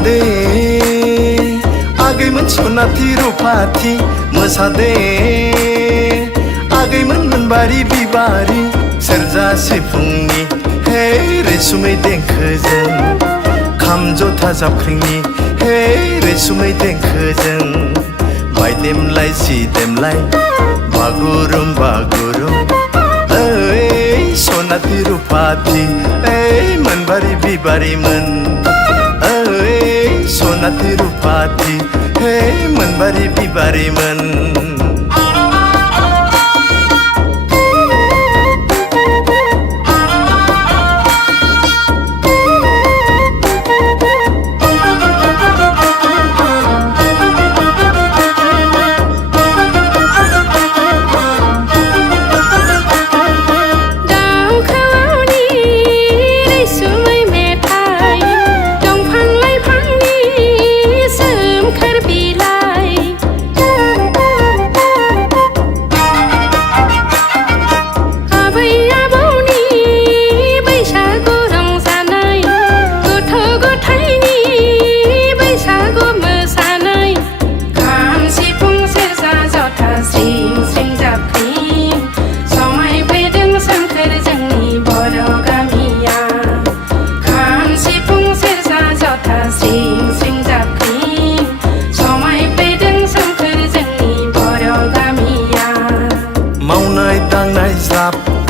मोसादे आगैमोन सनाथि रुफाथि मोसादे आगैमोन मोनबारि बिबारि सेरजा सिफुंनि हे रैसुमै देंखोजों खाम जथा जाबख्रिंनि हे रैसुमै देंखोजों बायदेमलाय सिदेमलाय बागुरुम बागुरुम ओइ सनाथि रुफाथि ओइ मोनबारि बिबारिमोन ओइ सनाथि रुफाथि हे मोनबारि बिबारिमोन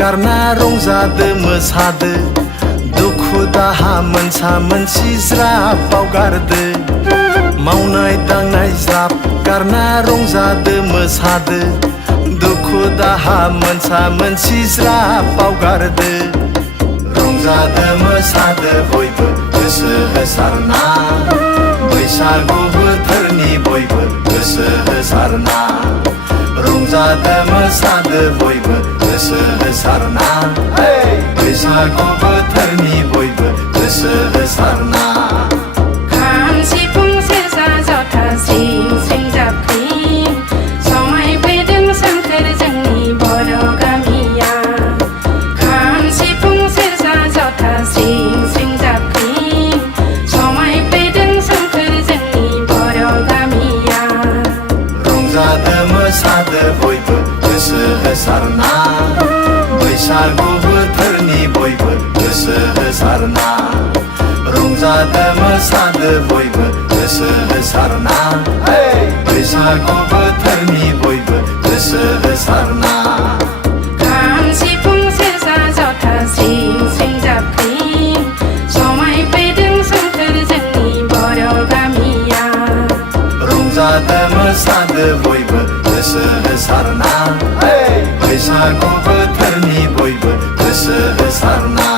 गारना रंजादो मोसादो दुखु दाहा मोनसा मोनसि ज्राब बावगारदो मावनाय दांनाय ज्राब गारना रंजादो मोसादो दुखु दाहा मोनसा मोनसि ज्राब बावगारदो रंजादो मोसादो बयबो गोसो होसारना बैसागु बोथोरनि बयबो गोसो होसारना रंजादो मोसादो बयबो गोसो होसारना बैसागु बोथोरनि बयबो गोसो होसारना खाम सिफुं सेरजा जथा स्रिं स्रिं जाबख्रिं समायफैदों सोमखोर जोंनि बर' गामिया खाम सिफुं सेरजा जथा स्रिं स्रिं जाबख्रिं समायफैदों सोमखोर जोंनि बर' गामिया रंजादो मोसादो बयबो गोसो होसारना बैसागु बोथोरनि बयबो गोसो होसारना रंजादो मोसादो बयबो गोसो होसारना बैसागु बोथोरनि बयबो गोसो होसारना खाम सिफुं सेरजा जथा स्रिं स्रिं जाबख्रिं समायफैदों सोमखोर जोंनि बर' गामिया रंजादो मोसादो बयबो गोसो होसारना बैसागु बोथोरनि बयबो गोसो होसारना